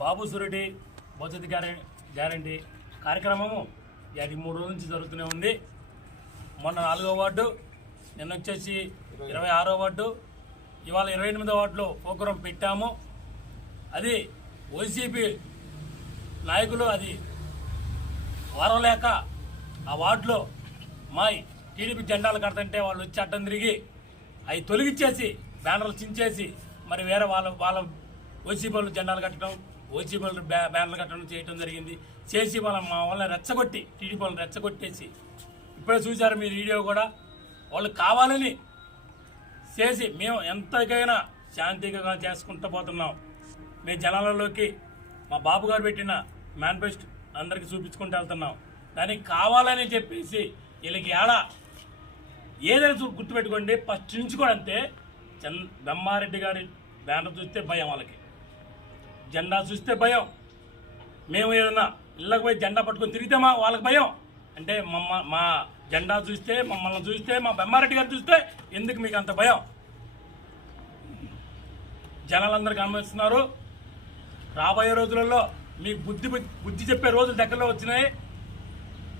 బాబు సూరెడ్డి భవిష్యత్తు గ్యారంటీ కార్యక్రమము 3 రోజుల నుంచి జరుగుతూనే ఉంది. మొన్న 4వ వార్డు, నిన్న వచ్చేసి 26వ వార్డు, ఇవాళ 28వ వార్డులో ప్రోగ్రాం పెట్టాము. అది వైసీపీ నాయకులు అది వారలేక ఆ వార్డులో మా టీడీపీ జెండాలు కడతంటే వాళ్ళు వచ్చి అడ్డం తిరిగి అవి తొలగించేసి బ్యానర్లు చించేసి మరి వేరే వాళ్ళ వైసీపీ వాళ్ళు జెండాలు కట్టడం, వైసీపీ వాళ్ళు బ్యానర్లు కట్టడం చేయడం జరిగింది. చేసి మా వాళ్ళని రెచ్చగొట్టి టీడీపీ వాళ్ళని రెచ్చగొట్టేసి ఇప్పుడే చూశారు మీరు వీడియో కూడా. వాళ్ళు కావాలని చేసి మేము ఎంతకైనా శాంతిగా చేసుకుంటూ పోతున్నాం. మేము జనాలలోకి మా బాబు గారు పెట్టిన మేనిఫెస్టో అందరికీ చూపించుకుంటూ వెళ్తున్నాం. దానికి కావాలని చెప్పేసి వీళ్ళకి ఏదైనా గుర్తుపెట్టుకోండి. ఫస్ట్ నుంచి కూడా అంతే. బెమ్మారెడ్డి గారి బ్యానర్ చూస్తే భయం, వాళ్ళకి జెండా చూస్తే భయం. మేము ఏదన్నా ఇళ్ళకి పోయి జెండా పట్టుకొని తిరిగితే వాళ్ళకి భయం. అంటే మా జెండా చూస్తే, మమ్మల్ని చూస్తే, మా బెమ్మారెడ్డి గారు చూస్తే ఎందుకు మీకు అంత భయం? జనాలందరూ గమనిస్తున్నారు. రాబోయే రోజులలో మీకు బుద్ధి చెప్పే రోజులు దగ్గరలో వచ్చినాయి.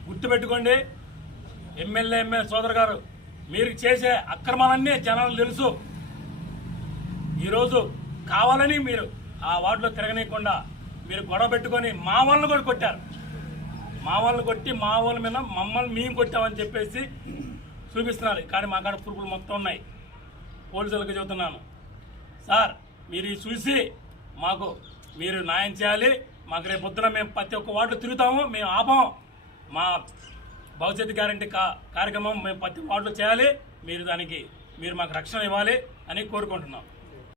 గుర్తుపెట్టుకోండి. ఎమ్మెల్యే సోదరు గారు, మీరు చేసే అక్రమాలన్నీ జనాలు తెలుసు. ఈరోజు కావాలని మీరు ఆ వార్డులో తిరగనీయకుండా మీరు గొడవ పెట్టుకొని మా వాళ్ళని కూడా కొట్టారు. మా వాళ్ళని కొట్టి మా వాళ్ళ మీద మమ్మల్ని మేము కొట్టామని చెప్పేసి చూపిస్తున్నారు. కానీ మా కాడ పురుగులు మొత్తం ఉన్నాయి. పోలీసులకు చెబుతున్నాను, సార్ మీరు చూసి మాకు మీరు న్యాయం చేయాలి. మాకు రేపు పొద్దున మేము ప్రతి ఒక్క వార్డు తిరుగుతాము, మేము ఆపం. మా భవిష్యత్తు గ్యారంటీ కార్యక్రమం మేము ప్రతి వార్డులో చేయాలి. మీరు మాకు రక్షణ ఇవ్వాలి అని కోరుకుంటున్నాం.